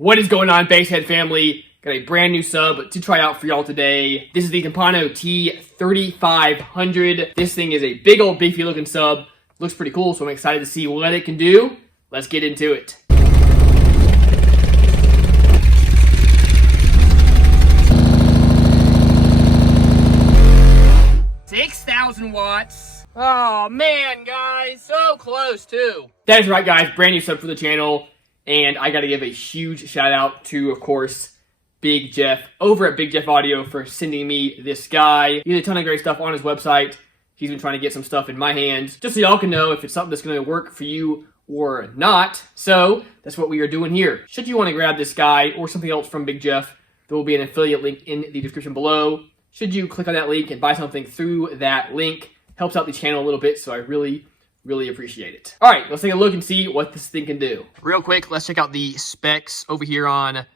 What is going on, Basshead family? Got a brand new sub to try out for y'all today. This is the Timpano T3500. This thing is a big old beefy looking sub. Looks pretty cool, so I'm excited to see what it can do. Let's get into it. $6,000 watts. Oh man, guys, so close too. That is right, guys, brand new sub for the channel. And I got to give a huge shout out to, of course, Big Jeff over at Big Jeff Audio for sending me this guy. He has a ton of great stuff on his website. He's been trying to get some stuff in my hands, just so y'all can know if it's something that's going to work for you or not. So that's what we are doing here. Should you want to grab this guy or something else from Big Jeff, there will be an affiliate link in the description below. Should you click on that link and buy something through that link, helps out the channel a little bit, so I really appreciate it. All right, let's take a look and see what this thing can do. Real quick, let's check out the specs over here on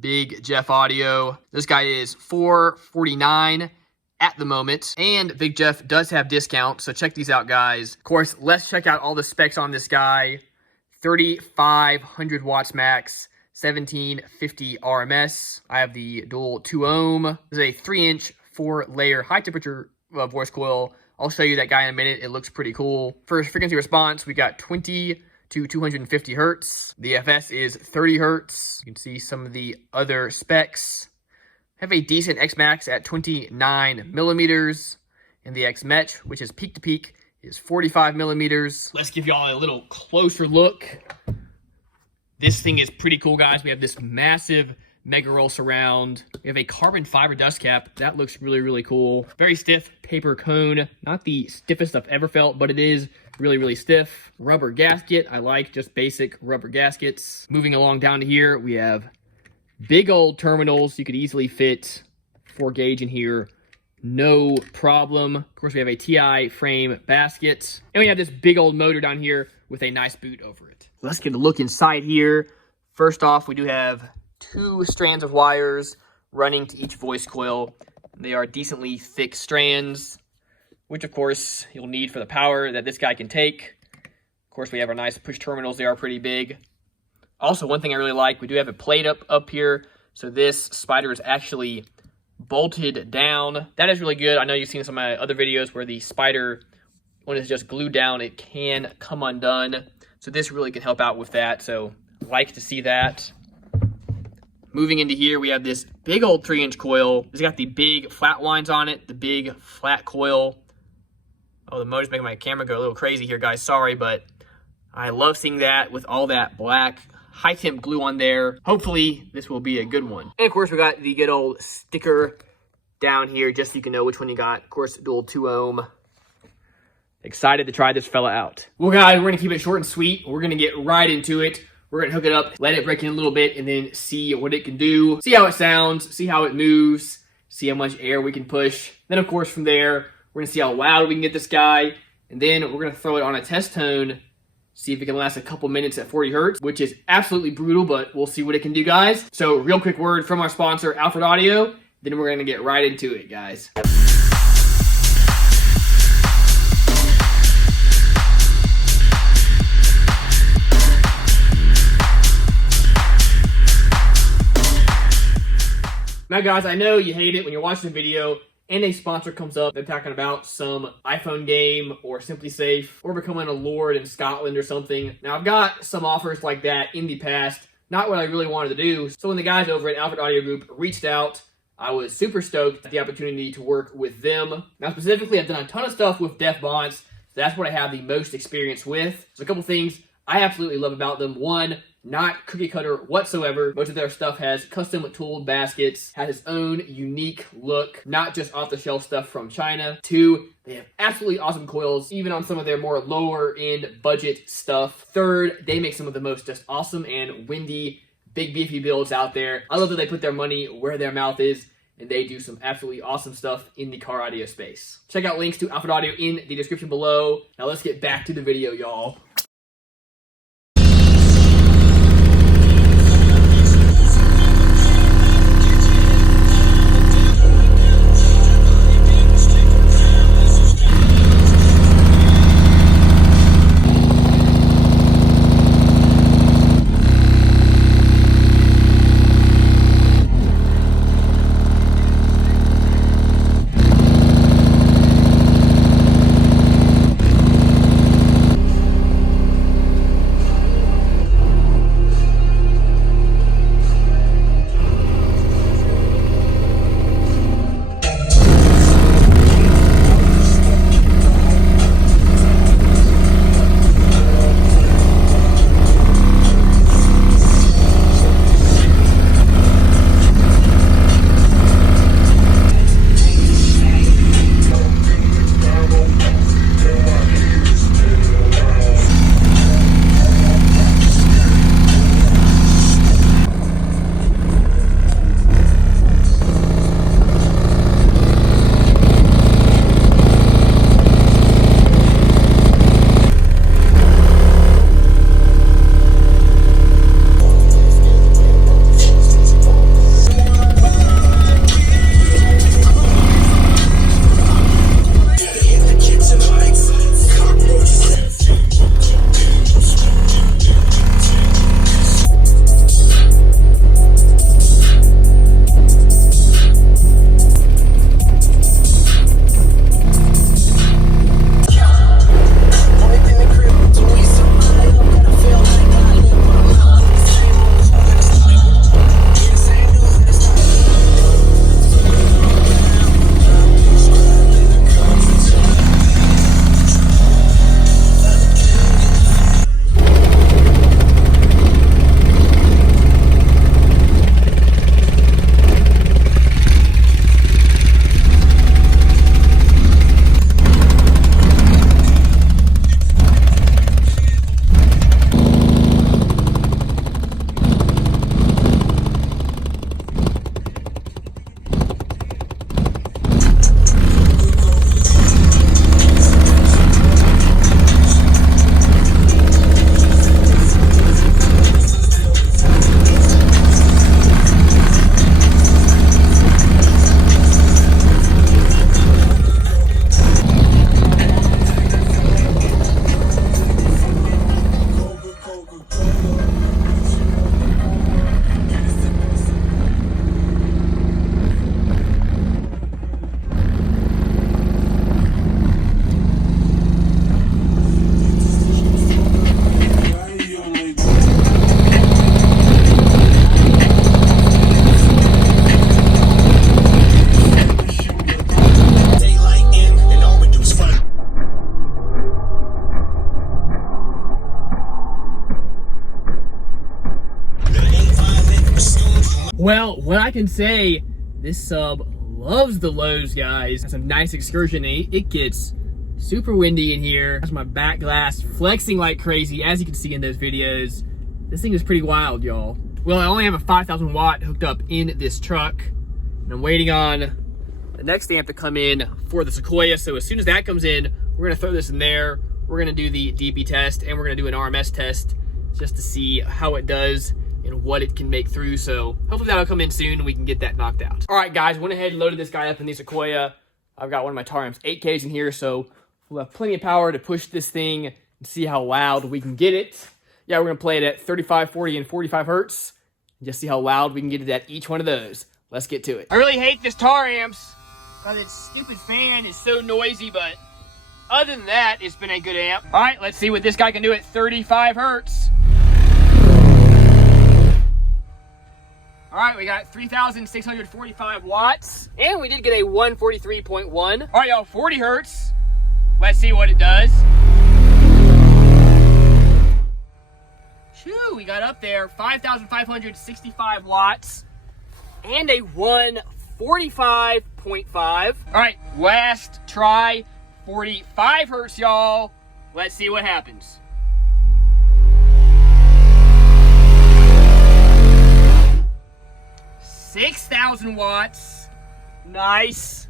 Big Jeff Audio. This guy is $449 at the moment, and Big Jeff does have discounts, so check these out, guys. Of course, let's check out all the specs on this guy. 3,500 watts max, 1750 RMS. I have the dual 2 ohm. This is a 3-inch, 4-layer high temperature voice coil. I'll show you that guy in a minute. It looks pretty cool. For frequency response, we got 20 to 250 hertz. The FS is 30 hertz. You can see some of the other specs. Have a decent X-Max at 29 millimeters. And the X-Metch, which is peak to peak, is 45 millimeters. Let's give y'all a little closer look. This thing is pretty cool, guys. We have this massive Mega Roll surround. We have a carbon fiber dust cap. That looks really cool. Very stiff paper cone. Not the stiffest I've ever felt, but it is really stiff. Rubber gasket. I like just basic rubber gaskets. Moving along down to here, we have big old terminals. You could easily fit 4 gauge in here. No problem. Of course, we have a TI frame basket. And we have this big old motor down here with a nice boot over it. Let's get a look inside here. First off, we do have 2 strands of wires running to each voice coil. They are decently thick strands, which of course you'll need for the power that this guy can take. Of course, we have our nice push terminals. They are pretty big. Also, one thing I really like, we do have a plate up here. So this spider is actually bolted down. That is really good. I know you've seen some of my other videos where the spider, when it's just glued down, it can come undone. So this really can help out with that. So like to see that. Moving into here, we have this big old 3-inch coil. It's got the big flat lines on it, the big flat coil. Oh, the motor's making my camera go a little crazy here, guys. Sorry, but I love seeing that with all that black high temp glue on there. Hopefully, this will be a good one. And of course, we got the good old sticker down here, just so you can know which one you got. Of course, dual 2 ohm. Excited to try this fella out. Well, guys, we're gonna keep it short and sweet. We're gonna get right into it. We're going to hook it up, let it break in a little bit, and then see what it can do. See how it sounds, see how it moves, see how much air we can push. Then, of course, from there, we're going to see how loud we can get this guy. And then we're going to throw it on a test tone, see if it can last a couple minutes at 40 hertz, which is absolutely brutal, but we'll see what it can do, guys. So, real quick word from our sponsor, Alfred Audio. Then we're going to get right into it, guys. Now, guys, I know you hate it when you're watching a video and a sponsor comes up. They're talking about some iPhone game or Simply Safe or becoming a lord in Scotland or something. Now, I've got some offers like that in the past. Not what I really wanted to do. So when the guys over at Alfred Audio Group reached out, I was super stoked at the opportunity to work with them. Now, specifically, I've done a ton of stuff with Def Bonds. So that's what I have the most experience with. So a couple things I absolutely love about them. One, not cookie cutter whatsoever. Most of their stuff has custom tooled baskets, has its own unique look, not just off-the-shelf stuff from China. 2, they have absolutely awesome coils, even on some of their more lower-end budget stuff. 3rd, they make some of the most just awesome and windy, big beefy builds out there. I love that they put their money where their mouth is, and they do some absolutely awesome stuff in the car audio space. Check out links to Alfred Audio in the description below. Now let's get back to the video, y'all. Well, what I can say, this sub loves the lows, guys. It's a nice excursion. It gets super windy in here. That's my back glass flexing like crazy, as you can see in those videos. This thing is pretty wild, y'all. Well, I only have a 5,000 watt hooked up in this truck, and I'm waiting on the next amp to come in for the Sequoia. So as soon as that comes in, we're gonna throw this in there. We're gonna do the DB test, and we're gonna do an RMS test just to see how it does and what it can make through. So hopefully that'll come in soon and we can get that knocked out. All right, guys, went ahead and loaded this guy up in the Sequoia. I've got one of my Taram's 8Ks in here, so we'll have plenty of power to push this thing and see how loud we can get it. Yeah, we're gonna play it at 35, 40, and 45 hertz and just see how loud we can get it at each one of those. Let's get to it. I really hate this Taram's because its stupid fan is so noisy, but other than that, it's been a good amp. All right, let's see what this guy can do at 35 hertz. All right, we got 3,645 watts, and we did get a 143.1. All right, y'all, 40 hertz. Let's see what it does. Shoo, we got up there, 5,565 watts, and a 145.5. All right, last try, 45 hertz, y'all. Let's see what happens. 6,000 watts. Nice.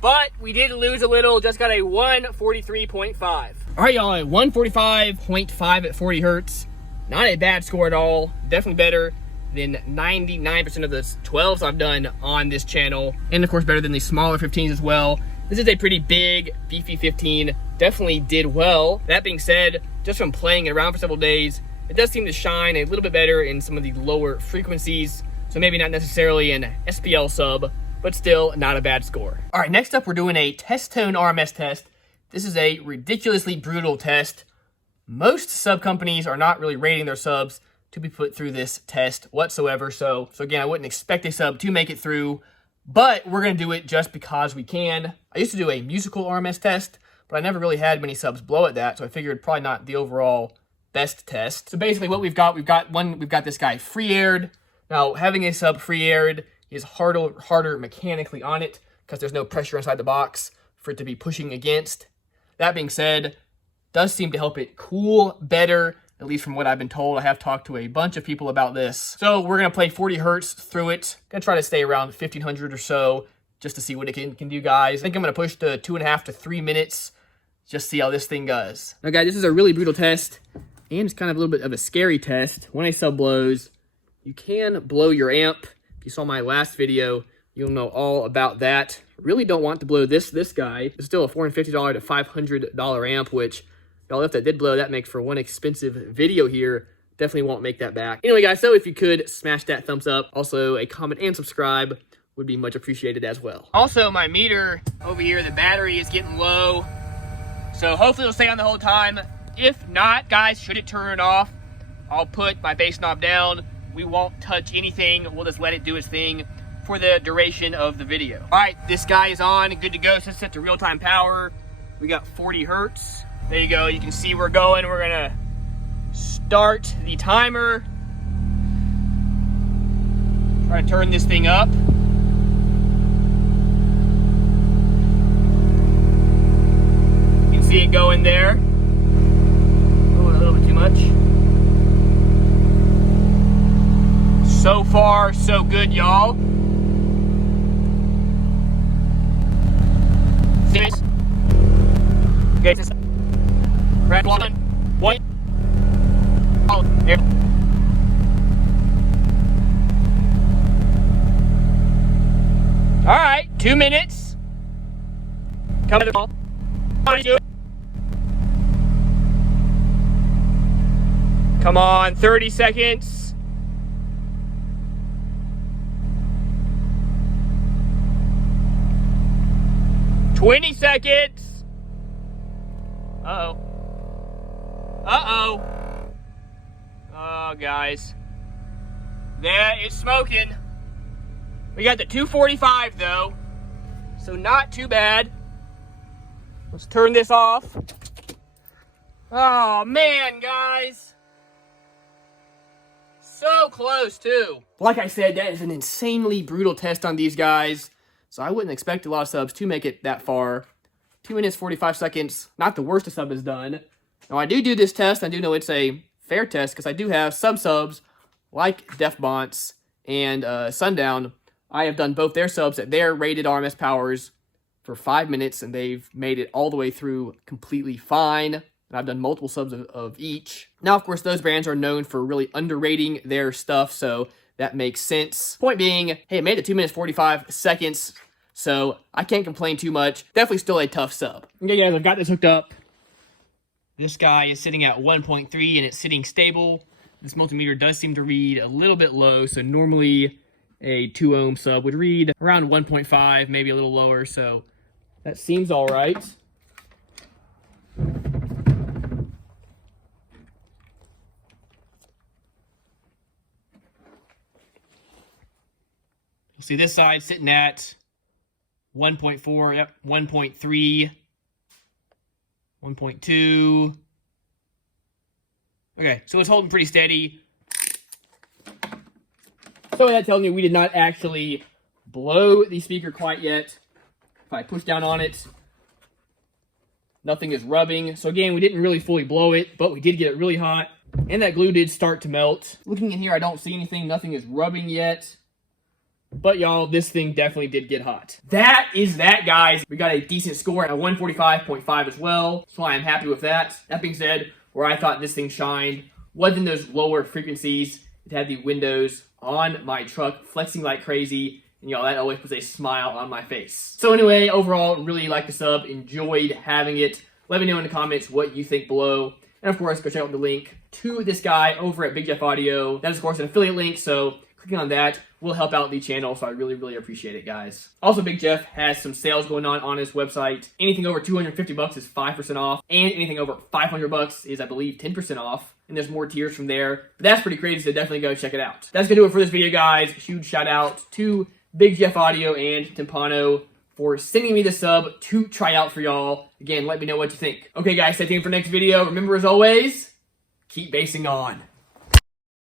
But we did lose a little, just got a 143.5. All right, y'all, at 145.5 at 40 hertz. Not a bad score at all. Definitely better than 99% of the 12s I've done on this channel. And of course, better than the smaller 15s as well. This is a pretty big, beefy 15. Definitely did well. That being said, just from playing it around for several days, it does seem to shine a little bit better in some of the lower frequencies. So maybe not necessarily an SPL sub, but still not a bad score. All right, next up, we're doing a test tone RMS test. This is a ridiculously brutal test. Most sub companies are not really rating their subs to be put through this test whatsoever. So again, I wouldn't expect a sub to make it through, but we're gonna do it just because we can. I used to do a musical RMS test, but I never really had many subs blow at that, so I figured probably not the overall best test. So basically what we've got this guy free-aired. Now, having a sub free-aired is harder mechanically on it because there's no pressure inside the box for it to be pushing against. That being said, does seem to help it cool better, at least from what I've been told. I have talked to a bunch of people about this. So we're gonna play 40 hertz through it. Gonna try to stay around 1,500 or so just to see what it can do, guys. I think I'm gonna push to 2.5 to 3 minutes, just see how this thing goes. Now, guys, this is a really brutal test, and it's kind of a little bit of a scary test. When a sub blows, you can blow your amp. If you saw my last video, you'll know all about that. Really don't want to blow this guy. It's still a $450 to $500 amp, which, y'all, if that did blow, that makes for one expensive video here. Definitely won't make that back. Anyway, guys, so if you could smash that thumbs up, also a comment and subscribe would be much appreciated as well. Also, my meter over here, the battery is getting low, so hopefully it'll stay on the whole time. If not, guys, should it turn off, I'll put my bass knob down. We won't touch anything. We'll just let it do its thing for the duration of the video. All right, this guy is on, good to go. So it's set to real-time power. We got 40 hertz. There you go, you can see we're going. We're gonna start the timer. Try to turn this thing up. You can see it going there. Oh, a little bit too much. So far, so good, y'all. Serious. Okay, this is red one. One. Oh, here. All right, 2 minutes. Come to the ball. Come on, 30 seconds. 20 seconds. Uh-oh. Uh-oh. Oh, guys. There, it's smoking. We got the 245, though. So not too bad. Let's turn this off. Oh, man, guys. So close, too. Like I said, that is an insanely brutal test on these guys. So I wouldn't expect a lot of subs to make it that far. 2 minutes, 45 seconds. Not the worst a sub has done. Now, I do this test. I do know it's a fair test because I do have some subs like Defbonts and Sundown. I have done both their subs at their rated RMS powers for 5 minutes, and they've made it all the way through completely fine. And I've done multiple subs of each. Now, of course, those brands are known for really underrating their stuff, so that makes sense. Point being, hey, it made it 2 minutes, 45 seconds, so I can't complain too much. Definitely still a tough sub. Okay, guys, I've got this hooked up. This guy is sitting at 1.3, and it's sitting stable. This multimeter does seem to read a little bit low, so normally a 2 ohm sub would read around 1.5, maybe a little lower, so that seems all right. You'll see this side sitting at 1.4, yep, 1.3, 1.2. Okay, so it's holding pretty steady. So that tells me we did not actually blow the speaker quite yet. If I push down on it, nothing is rubbing. So again, we didn't really fully blow it, but we did get it really hot. And that glue did start to melt. Looking in here, I don't see anything. Nothing is rubbing yet. But y'all, this thing definitely did get hot. That is that, guys. We got a decent score at a 145.5 as well. So I am happy with that. That being said, where I thought this thing shined was in those lower frequencies. It had the windows on my truck flexing like crazy. And y'all, that always puts a smile on my face. So anyway, overall, really liked the sub. Enjoyed having it. Let me know in the comments what you think below. And of course, go check out the link to this guy over at Big Jeff Audio. That is, of course, an affiliate link, so clicking on that will help out the channel, so I really, really appreciate it, guys. Also, Big Jeff has some sales going on his website. Anything over $250 is 5% off, and anything over $500 is, I believe, 10% off. And there's more tiers from there. But that's pretty crazy, so definitely go check it out. That's gonna do it for this video, guys. Huge shout out to Big Jeff Audio and Timpano for sending me the sub to try out for y'all. Again, let me know what you think. Okay, guys, stay tuned for next video. Remember, as always, keep basing on.